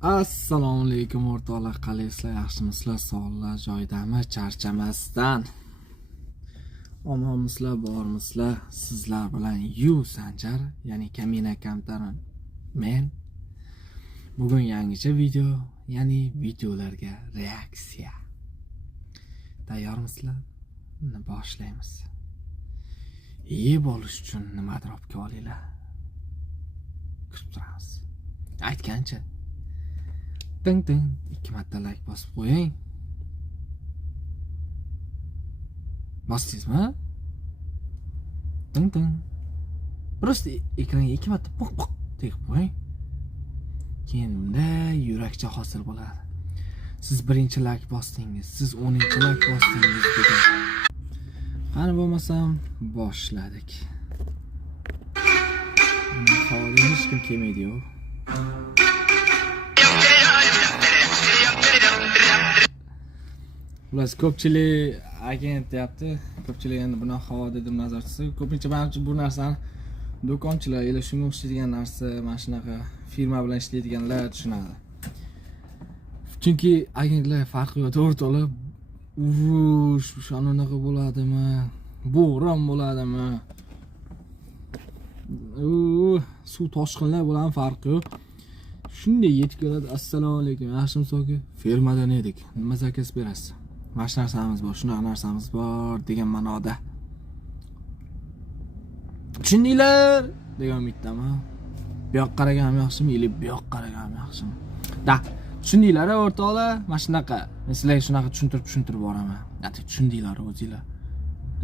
Assalomu alaykum o'rtoqlar, qalaysizlar, yaxshimisizlar, sog'liklar joyidami, charchamasdan omonmisizlar, bormisizlar? Sizlar bilan Yu Sanjar, ya'ni Kamina Kamtaron men. Bugun yangicha video, ya'ni videolarga reaksiya. Tayyormisizlar? Boshlaymiz. İyi bo'lish uchun nimadir olib kelinglar. Kutib turamiz. Aytgancha Ding ding, 2 marta like bosib qo'ying. Bosdingizmi? Ding ding. Prosta ekranga 2 marta poq poq tegib qo'ying. Keyin bunda yurakcha hosil bo'ladi. Siz 1-like bosdingiz, siz 10-like bosdingiz degan. Qani bo'lmasam boshladik. Hozir hech kim kelmaydi-yu. Ular ko'pchilik agent deyapti. Ko'pchilik endi buni havo dedim nazarchisi. Ko'pincha menimcha bu narsani do'konchilar, ila shunga o'xshaydigan narsa, mana shunaqa firma bilan ishlaydiganlar tushunadi. Chunki agentlar farqi yo'q, o'rtoqlar. Urush, shunaqa bo'ladimi? Bo'ron bo'ladimi? Suv toshqinlar bilan farqi yo'q. Shunday yetib keladi. Assalomu alaykum, yaxshimisiz? Firmadan edik. Nima zakaz berasiz? Mana shu narsamiz bor, shunaqa narsamiz bor degan ma'noda. Tushundinglar degan umiddaman. Bu yoqqa qaraganim yaxshimi, yoki bu yoqqa qaraganim yaxshimi? Da, tushundinglar o'rtoqlar? Mana shunaqa. Men sizlarga shunaqa tushuntirib boraman. Ati tushundinglar o'zingizlar.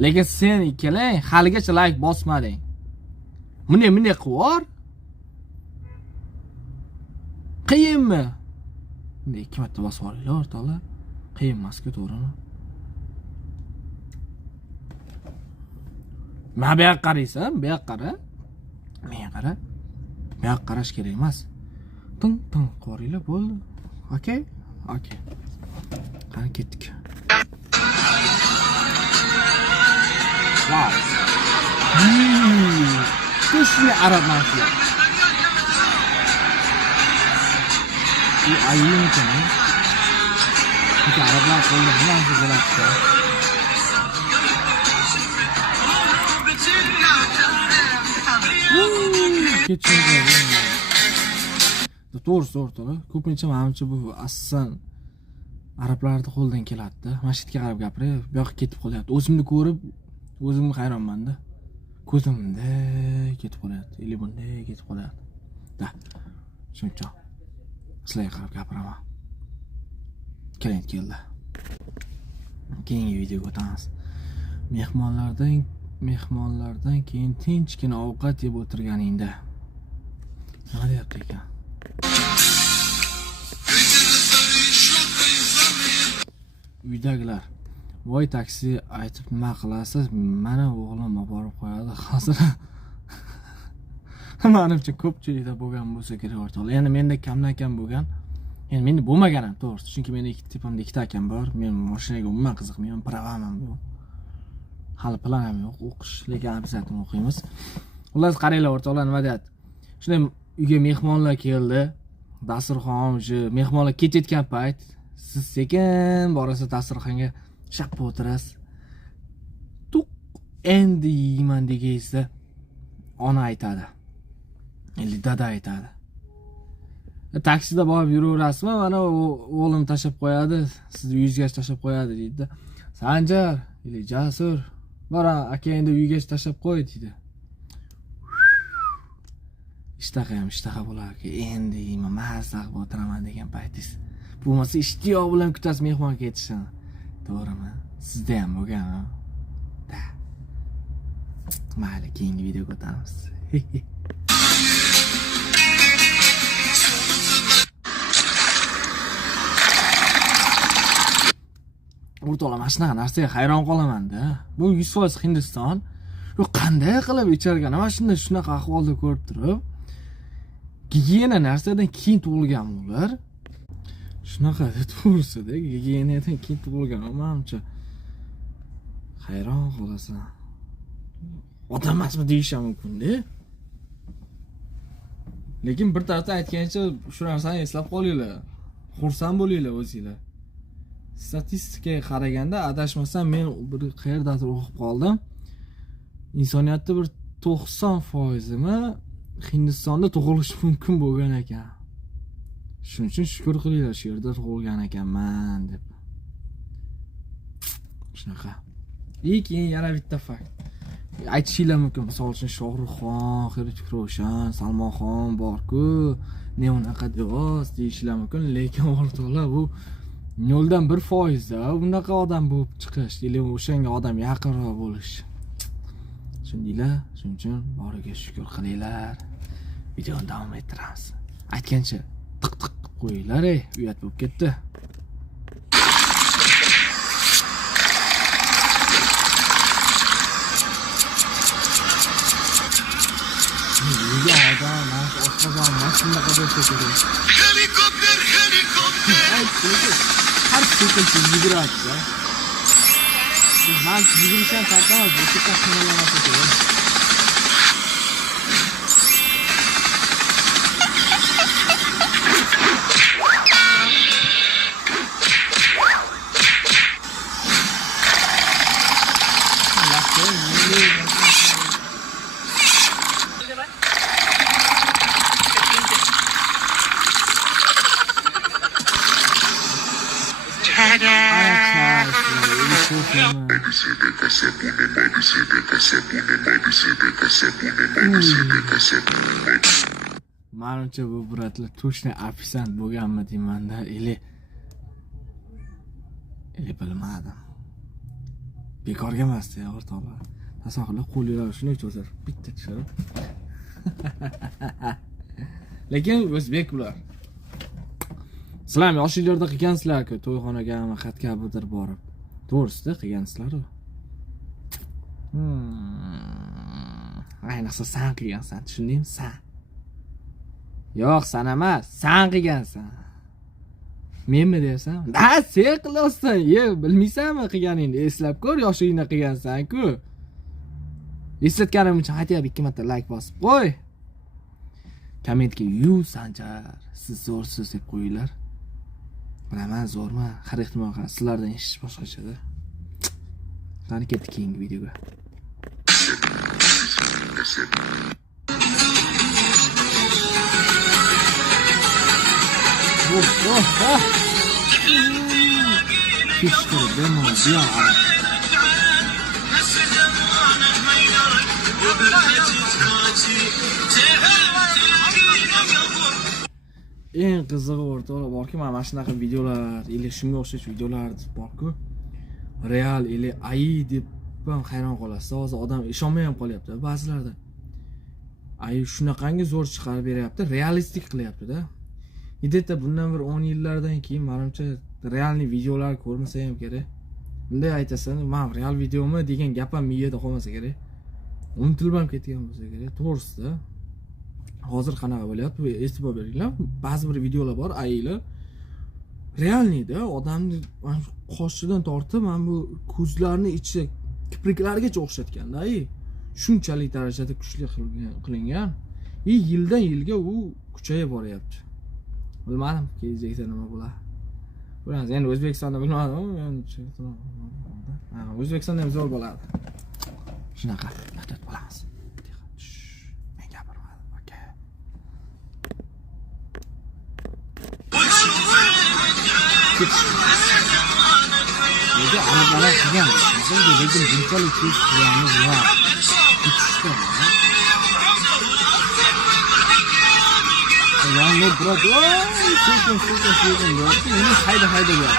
Lekin sen ikkalang haligacha like bosmading. Bunday qilib qiyinmi? Bunday 2 marta bosib olinglar o'rtoqlar. Qiyin emas-ku, to'g'rimi? Mana bu yoqqa qaraysan, bu yoqqa qara. Menga qara. Bu yoqqa qarash kerak emas. Ting qo'ringlar, bo'ldi. Okay? Okay. Qani ketdik. Wow. Kuchli arab narsalar. Bu ayin ekan. Çünkü Araplar kolda hemen zıplattı. Geçince. To'g'risi o'rtoqlar, ko'pincha menimcha bu aslan arablarning qo'ldan keladi. Masjidga qarab gapiray, bu yoqqa ketib qolyapti. O'zimni ko'rib, o'zimga hayronman-da. Ko'zimda ketib qolyapti, ili bunday ketib qolyapti. Da. Shuncha. Sizlarga qarab gapiraman. Klient keldi. Keyingi videoga o'tamiz. Mehmonlardan keyin tinchgina ovqat yeb o'tirganingda nima deyapti ekan? Uydagilar, voy taksi aytib nima qilasiz? Mana o'g'lim olib borib qo'yadi. Hozir menimcha ko'pchilikda bo'lgan bo'lsa kerak o'rtoqlar. Ya'ni menda kamdan kam bo'lgan. Endi menda bo'lmagan ham to'g'risi, chunki menda tepamda 2 ta akam bor. Men mashinaga umuman qiziqmayman, pravam ham yo'q. Hali plan ham yo'q, o'qish, lekin обязательно o'qiymiz. Xullas qaranglar o'rtoqlar, nima deyapti? Shunday uyga mehmonlar keldi. Dasturxon, shu mehmonlar ketayotgan payt siz sekin borasiz dasturxonga shappa o'tirasiz. Tuq endi yeyman degaysiz, ona aytadi. Endi dada aytadi. Taksida borib yuraverasizmi? Mana o'g'lim tashab qo'yadi, sizni uyingizga tashab qo'yadi deydi. Sanjar, ili Jasur, bora aka endi uyga tashab qo'y deydi. Ishtaha bo'lar aka, endi yeyman, mazza qilib o'tiraman degan paytingiz. Bo'lmasa ishtiyoq bilan kutasiz mehmon ketishini. To'g'rimi? Sizda ham bo'lganmi? Da. Mayli, keyingi videoga o'tamiz. O'rtoqlar, mana shunaqa narsaga hayron qolaman-da. Bu 100% Hindiston. Yo, qanday qilib ichargan? Mana shunday shunaqa ahvolda ko'rib turib, gigiyena narsadan keyin tug'ilgan ular. Shunaqa to'g'risida, gigiyenadan keyin tug'ilgan. Menimcha hayron qolasan. Odam emasmi deyish ham mumkin-da. Lekin bir tarafdan aytgancha shu narsani eslab qolinglar. Xursand bo'linglar o'zingizlar. Statistikaga qaraganda adashmasam men bir qayerdadir o'qib qoldim. Insoniyatda bir 90%mi Hindistonda tug'ilishi mumkin bo'lgan ekan. Shuning uchun shukr qilinglar, shu yerda tug'ilgan ekanman deb. Shunaqa. Keyin yana bitta fakt. Aytishinglar mumkin, misol uchun Shohruxxon, Hrithik Roshan, Salmon Xon bor-ku, ne unaqa deysiz deyishinglar mumkin, lekin o'rtoqlar bu 0.1% da bunaqa odam bo'lib chiqish, yoki o'shanga odam yaqinroq bo'lish. Tushundinglar? Shuning uchun boriga shukr qilinglar. Videoni davom ettiramiz. Aytgancha tiq qo'yinglar, uyat bo'lib ketdi. Nega odam oshqozon mashina qadar kerak? Helikopter. Har sekund yuguradi. Ben yugurishdan tartamiz, bu yerda qiynalanmasa kerak. Manimcha bu bratlar точно opisant bo'lganmi deymanda, или bilmadim. Bekorga emas-da, o'rtoqlar. Tasavvurlar qo'linglar shunday cho'zar, bitta tushirib. Lekin o'zbek ular. Sizlar yoshinglarda qilgansizlar-ku, to'yxonaga ham xat kabidir borib. To'g'risida qilgansizlar-ku. Ayniqsa sen qilgansan, tushundingmi? Sen. Yo'q, sen emas, sen qilgansan. Menmi deysan? Da, sen qilyapsan, bilmaysanmi qilganingni? Eslab ko'r, yoshingda qilgansan-ku. Eslatganim uchun aytib 2 marta like bosib qo'y. Kommentga Sanjar, siz zo'rsiz deb qo'yinglar. Bilaman, zo'rman. Har ehtimol sizlardan eshitish boshqacha-da. Qani ketdik keyingi videoga. Eng qizig'i o'rtoqlar borki, mana shunaqa videolar, ili shunga o'xshash videolar borku. Real ili AI deb ham hayron qolasiz. Hozir odam ishonmay ham qolyapti ba'zilarda. AI shunaqangi zo'r chiqarib beryapti, realistik qilyapti-da. Idetta bundan bir 10 yillardan keyin menimcha realniy videolar ko'rmasa ham kerak. Bunday aytasan, "Men real videomi" degan gap ham miyada qolmasa kerak. Unutilib ham ketgan bo'lsa kerak. To'g'risida hozir qanaqa bo'lyapti? Bu e'tibor beringlar. Ba'zi bir videolar bor, AIlar realniyda odamni qoshidan tortib, mana bu ko'zlarni ichi kipriklarigacha o'xshatganda, shunchalik darajada kuchli qilingan. Yildan yilga u kuchayib boryapti. Bilmadim, kelajakda nima bo'ladi. Bilamiz, endi O'zbekistonda bilmadim, O'zbekistonda ham zo'r bo'ladi. Shunaqa, ehtiyot bo'lamiz. Men gapirmadim, aka. Nega arablar qilgan? Lekin bunchalik tez qilganimiz va kutishdi. Yani burada sekin yine hayda ya.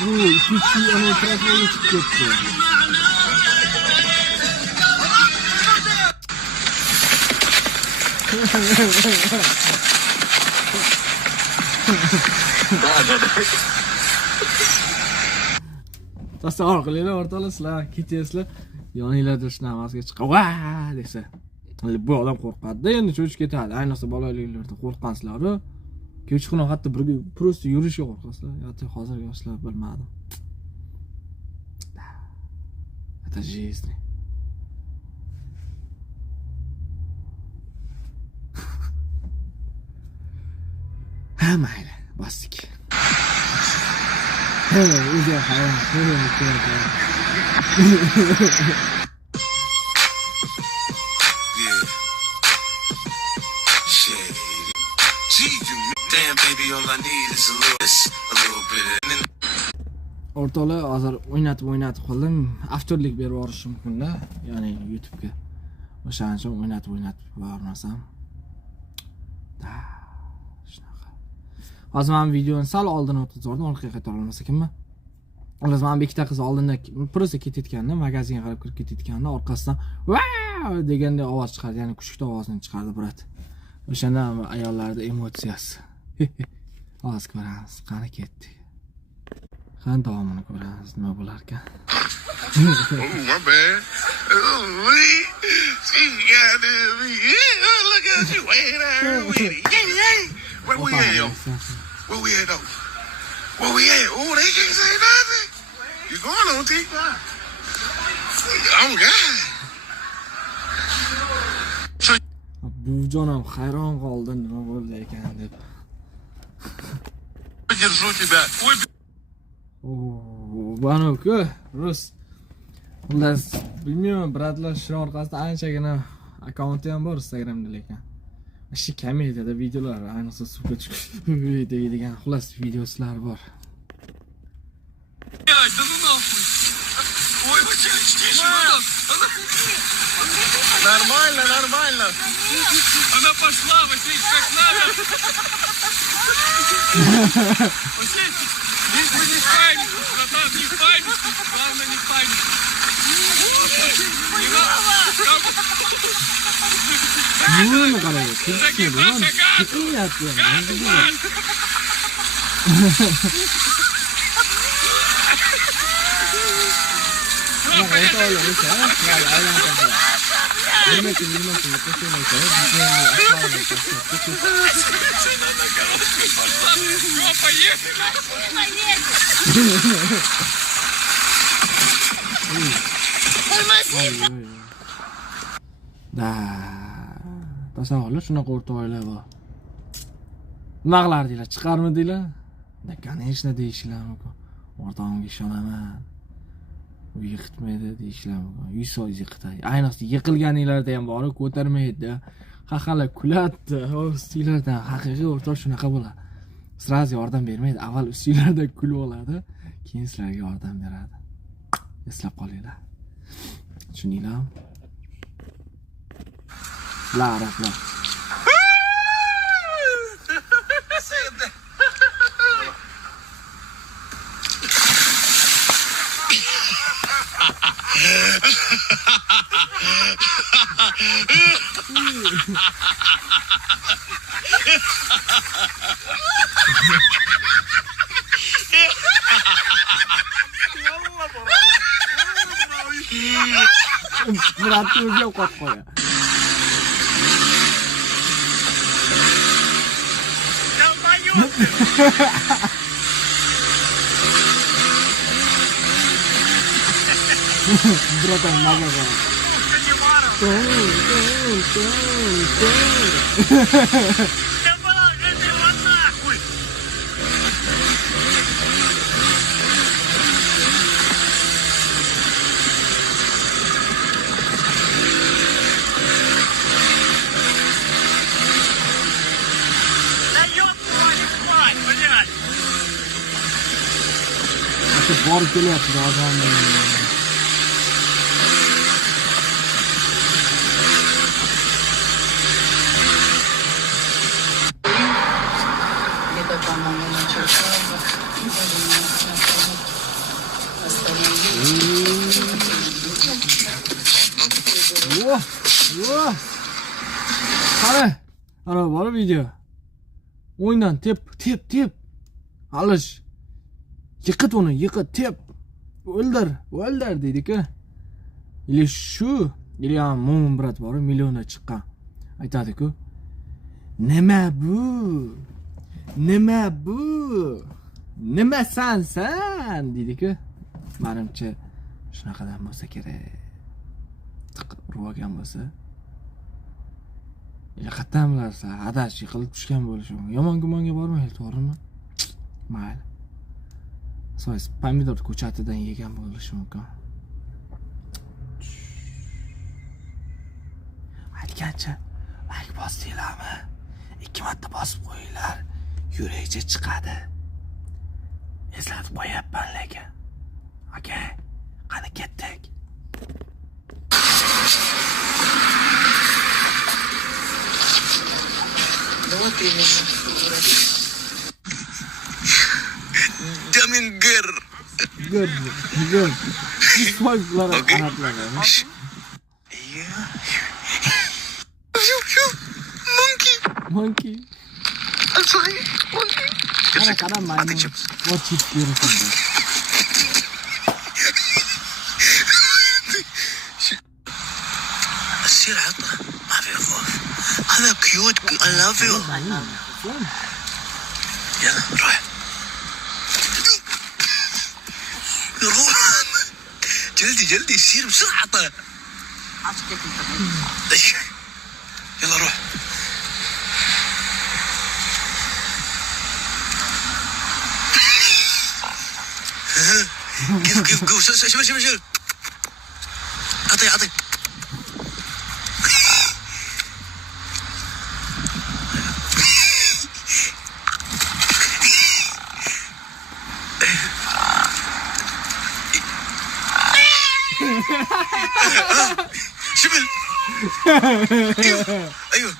Bu iki onu trafiğe çıktı. Tasavvur qilinglar o'rtoqlar, ketyapsizlar, yoninglarda shunaqa chiqib, "Va!" desa. Bu odam qo'rqadi, endi cho'chib ketadi. Ayniqsa bolaliklarda qo'rqqansizlar-ku. Kechqurun hatto birga просто yurishga qo'rqasizlar. Yoki hozir yoshlar bilmadim. Это жизнь. Ha mayli, bosdik. O'zi hayron, o'rtoqlar hozir o'ynatib qoldim. Avtorlik berib yuborish mumkin-da, ya'ni YouTube'ga. O'shaning uchun o'ynatib yubormasam. Shunaqa. Hozir men videoni sal oldin o'tib o'rdim, orqaga qaytara olmas ekanman. Hozir men ikkita qiz oldinda prosta ketayotganda, magazinga qarab kirib ketayotganda orqasidan "Wow!" deganda ovoz chiqardi, ya'ni kuchukda ovozini chiqardi brat. O'shanda ayollarning emotsiyasi. Hozir ko'ramiz, qani ketdi. Qani davomini ko'ramiz, nima bo'lar ekan. Oh, my bad. Oh, she got this. Look at you way there with it. Yay. Where we at, yo? Where we at, though? Where we at? Oh, they can't say nothing. You going on TikTok? Oh, God. Bujonim hayron qoldi, nima bo'ldi ekan deb. Держу тебя. Ой, Banu-ku, Rus. Xullas, bilmayman, bratlar shu orqasida anchagina akkaunti ham bor Instagramda lekin. Ishi komediyada videolar, ayniqsa supa chiqib deydigan xullas videolar bor. да ну нахуй. Ой, вы че чтишь? Нормально, нормально. Она пошла, Василий, как надо. Василий, лишь бы не паника, братан, не паника. Главное, не паника. Nima qaraydi? Chiqyapti. Tasavvurlar shunaqa o'rtoqlar bor. Nima qilardinglar? Chiqarmidinglar? Da, конечно, deyishlar mumkin. O'rtog'imga ishonaman. U yiqitmaydi deyishlar mumkin. 100% yiqitadi. Ayniqsa yiqilganinglarda ham bor, ko'tarmaydi. Haqala kuladi. Ustinglardan haqiqiy o'rtoq shunaqa bo'ladi. Sразу yordam bermaydi. Avval ustinglarda kulib oladi, keyin sizlarga yordam beradi. Eslab qolinglar. Tushuninglarmi? La arablar. Berat o'zlab qolib qo'ya. Братан, надо же. Это бор килет, да. Qara, ana bor video. O'yindan tep. Alish. Yiqit uni, tep. O'ldir deydi-ku. Или shu, или ham mo'min brat bor, millionga chiqqan. Aytadi-ku. Nima bu? Nima san deydi-ku. Menimcha shunaqadan bo'lsa kerak. Urgan bo'lsa. Qayerdan bilarsan? Adash yiqilib tushgan bo'lishi mumkin. Yomon gumonga bormaydi, to'g'rimi? Mayli. So'z pomidor ko'chatidan yegan bo'lishi mumkin. Aytgancha, like bosdinglarmi? 2 marta bosib qo'yinglar. Yurakcha chiqadi. Eslatib qo'yapman lekin. Okay, qani ketdik. Jamin ger. Ger. Soylar arablar. Iya. Monkey. I'm sorry. Monkey. Kadang main. What chip beautiful. سير عطه ما في خوف هذا كيوت I love you يلا روح جلدي سير بسرعة عطه يلا روح كيف جو شو عطي شبل ايوه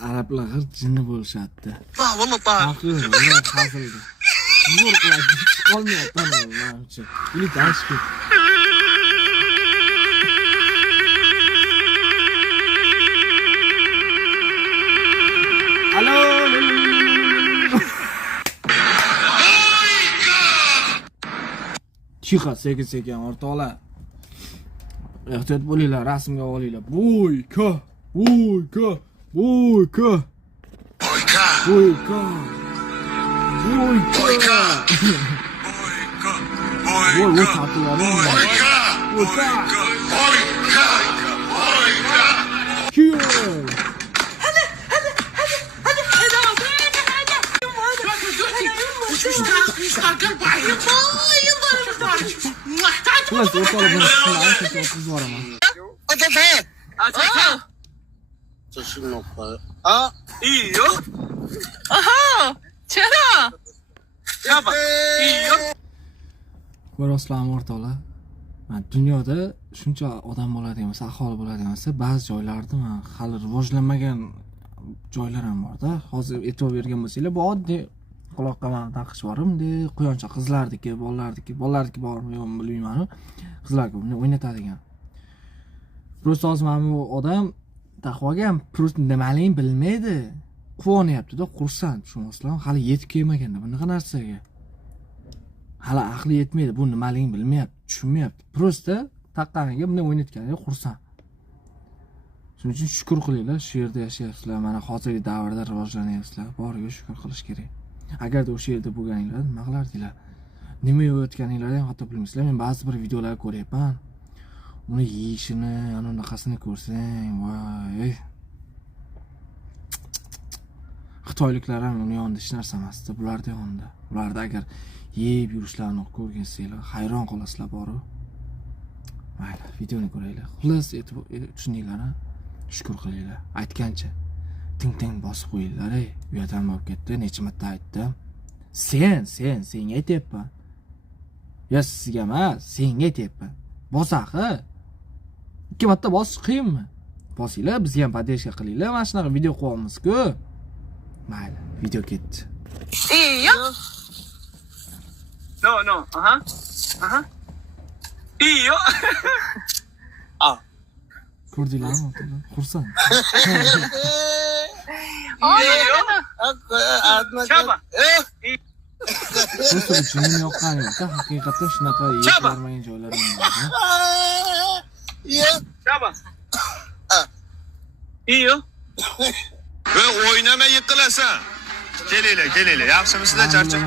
Arablar jinni bo'lishadi. والله طاح Zo'r qiladi. Qolmayapti menimcha. Buni tashki. Alo. Chiqa sekin o'rtoqlar. Ehtiyot bo'linglar, rasmga olinglar. Boyka. Voy, Ko'rasizlarmi o'rtoqlar? Dunyoda shuncha odam bo'ladigan bo'lsa, aholi bo'ladigan bo'lsa, ba'zi joylarda hali rivojlanmagan joylar ham bor-da. Hozir e'tibor bergan bo'lsanglar, bu oddiy quloqqa taqish bor, bunday quyoncha qizlardiki, bolalarniki bormi, yo'qmi bilmayman. Qizlarga buni o'ynatadigan. Prosta hozir mana bu odam taqvoga ham prosta nimaligini bilmaydi. Quvonyapti-da, xursand, tushunasizlarmi? Hali yetib kelmaganda bunaqa narsaga. Hali aqli yetmaydi, bu nimaligini bilmayapti, tushunmayapti. Prosta taqqaniga bunday o'ynatganiga xursand. Shuning uchun shukr qilinglar, shu yerda yashayapsizlar, mana hozirgi davrda rivojlanyapsizlar. Boriga shukr qilish kerak. Agarda o'sha yerda bo'lganinglar, nima qilardinglar? Nima yeyotganinglarni ham hatto bilmaysizlar. Men ba'zi bir videolar ko'ryapman. Uni yeyishini, ana unaqasini ko'rsang, voy. Xitoyliklar ham uni yonida hech narsa emasdi, bularda yonida. Ularda agar yeb yurishlarini ko'rgansanglar, hayron qolasizlar boru. Mayli, videoni ko'raylik. Xullas, tushuninglar, shukr qilinglar. Aytgancha ting bosib qo'yinglar, ey. Uyatdan bo'lib ketdi, necha marta aytdim. Senga aytyapman. Ya sizga emas, senga aytyapman. Bosaxi. 2 marta bosish qiyinmi? Bosinglar, bizga ham podeshka qilinglar. Mana shunaqa video qo'yamiz-ku. Mayli, video ketdi. Iyo. No. Aha. Iyo. Ko'rdinglarmi? Xursand. Chaba. Prosta jinim yoqqani yo'q-da, haqiqatdan shunaqa yeb bormagan joylar ham bor. Iya. Shaba. Ha. Iyo. Ve oynama yiqilasan. Kelinglar. Yaxshimisizlar, charchab?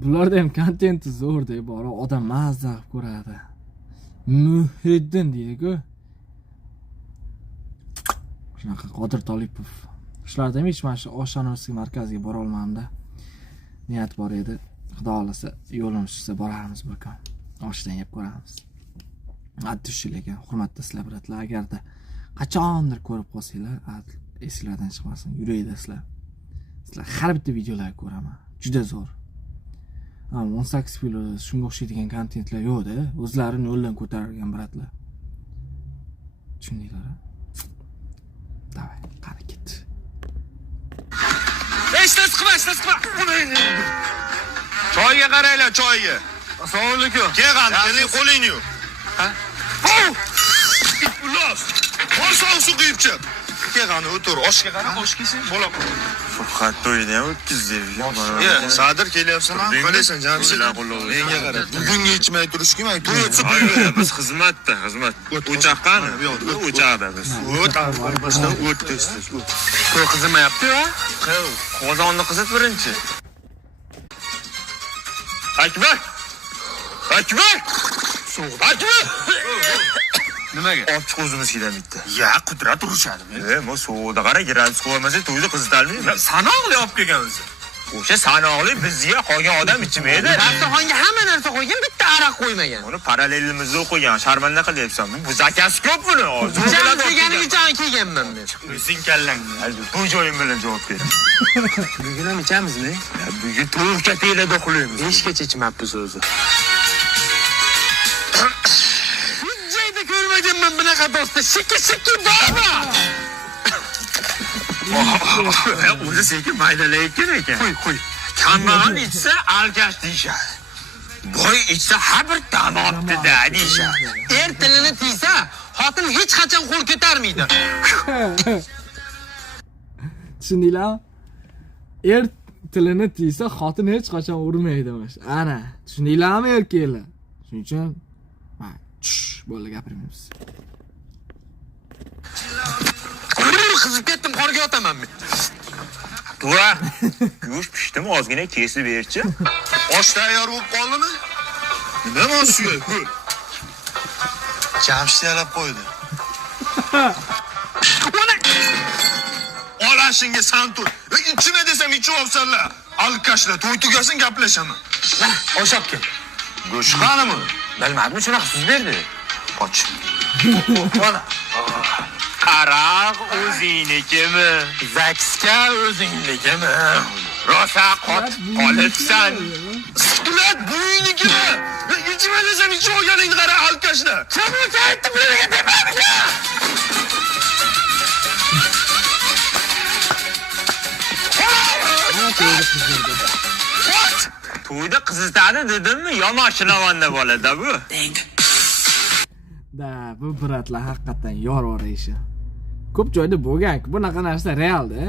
Bularda ham kontenti zo'rda, bor odam mazza qilib ko'radi. Muhiddin deydi-ku. Shunaqa Qodir Tolipov. Shularda ham hech mana shu Oshano'rskiy markaziga bora olmadim-da. Niyat bor edi. Xudo xolasa yo'limiz tushsa boramiz bir kun. Oshdan yeb ko'ramiz. Lekin hurmatli sizlar biratlar, agarda qachondir ko'rib qolsanglar, esinglardan chiqmasin, yuringlar sizlar. Sizlar har bitta videolarni ko'raman. Juda zo'r. 18 plus shunga o'xshaydigan kontentlar yo'q-da, o'zlarini yo'ldan ko'targan biratlar. Tushundinglar-a? Davay, qani ketdi. Siqma. Choyga qaranglar, choyga. Assalomu alaykum. Kelgan, keling qo'lingni yuvib. Ha? Ulos. Qo'rsoq suv quyib chiq. Kelgan, o'tir, oshga qara, osh kelsin, bo'la qol. Furqat to'yini ham o'tkazdik. Sadir kelyapsan-a? Qo'laysan, Jamshid. Menga qara. Bugunga ichmay turishki, men to'y o'tsa Biz xizmat. O'choq qani? O'choqda biz. o't tez. To'y qizimayapti-ku. Qozonni qizit birinchi. Akbar! Nimaga? Ochiq o'zimiz kelamizda. Ya, qudrat urushadimi? Men suvda qara, gradus qo'ymasa to'yda qizitolmayman. Sanoqli olib kelganmiz. O'sha sanoqli bizga qolgan odam ichmaydi. Dasturxonga hamma narsa qo'ygan, bitta aroq qo'ymagan. Uni parallelimizda o'qigan, sharmanda qilyapsan. Bu zakasi ko'p buni. Jan deganiga kelganman men. O'zing kallang. Bu joyim bilan javob ber. Bugun ham ichamizmi? Bugun to'y kapelada uxlaymiz. Hechgacha ichmabmiz o'zi. Joyda ko'rmaganman bunaqa do'stni. Shiki bormi? O'zi sekin maydalayotgan ekan. Qo'y. Kambag'al ichsa alkash deyishadi. Boy ichsa har bir damobdi-da deyishadi. Er tilini tiysa, xotin hech qachon qo'l ko'tarmaydi. Tushundinglarmi? Er tilini tiysa, xotin hech qachon urmaydi mash. Ana, tushundinglarmi erkaklar? Shuning uchun bo'ldi gapirmaymiz. Qizib ketdim, qorga yotaman men. To'ra, go'sht pishdimi, ozgina kesib berchi. Osh tayyor bo'lib qoldimi? Nima suya, ko'l. Jamshid yalab qo'ydi. Olashingga santur. Ichma desam ichib olsanlar. Alkashlar, to'y tugasin gaplashaman. Osh olib kel. Go'sht qanimi? Bilmadim, shunaqa so'z berdi. Och. Mana. Qaraq o'zingnikimi? Zakska o'zingnikimi? Rosa qolibsan. Ular buynikimi? Ichma desam ichib olganingni qara, alkashlar. Chaqmoq aytdim, bularga demadim. To'yda qizitadi dedimmi? Yomon shinavanda bo'ladi bu. Da, bu biratlar haqiqatan yor ishi. Ko'p joyda bo'lgan-ku, bunaqa narsa realda.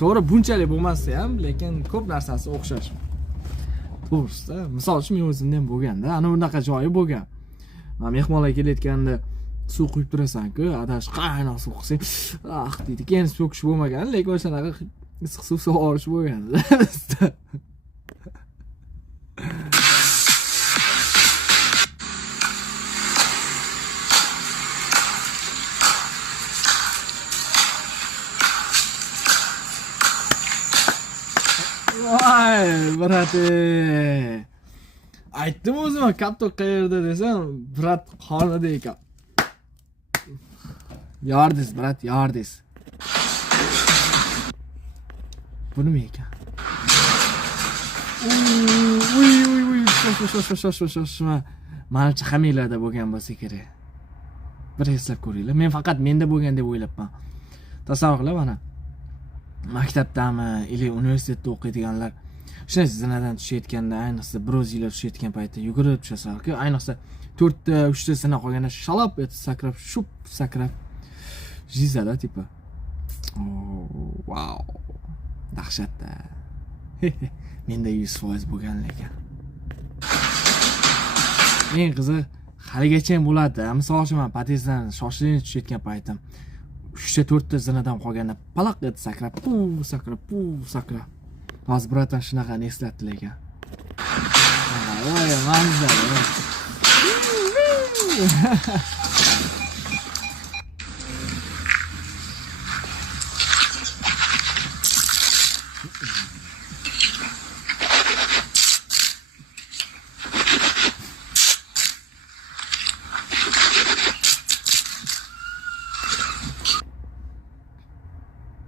To'g'ri, bunchalik bo'lmasa ham, lekin ko'p narsasi o'xshash. To'g'risi, misol uchun men o'zimda ham bo'lganda, ana bunaqa joyi bo'lgan. Mehmonlar kelayotganda suv quyib turasan-ku, adash qaynoq suv qilsang, deydi. Keyin so'kish bo'lmagan, lekin o'shanaqa issiq suv sovurish bo'lgan. Vay, brate. Aytdim o'zim, kaptok qayerda desam, brat xonada ekan. Yardiz, brat, yardiz. Bu nima ekan? Uy, shoshma. Manimcha hammalarda bo'lgan bo'lsa kerak. Bir eslab ko'ringlar. Men faqat menda bo'lgan deb o'ylabman. Tasavvur qilib mana. Maktabdami, ili universitetda o'qiydiganlar shunday zinadan tushayotganda, ayniqsa broziylar tushayotgan paytda yugurib tushasan-ku, ayniqsa 4 ta 3 ta sina qolganda shalop etib sakrab, shup sakrab jizada tipa. Wow. Dahshatda. Menda 100% bo'lgan lekin. Eng qizi haligacha ham bo'ladi. Misol uchun men podyezddan shoshilinch tushayotgan paytim 3-4 ta zinadan qolganda palaq deb sakrab, sakrab. Hozir biratan shunaqa eslatdi lekin. Voy, manzara.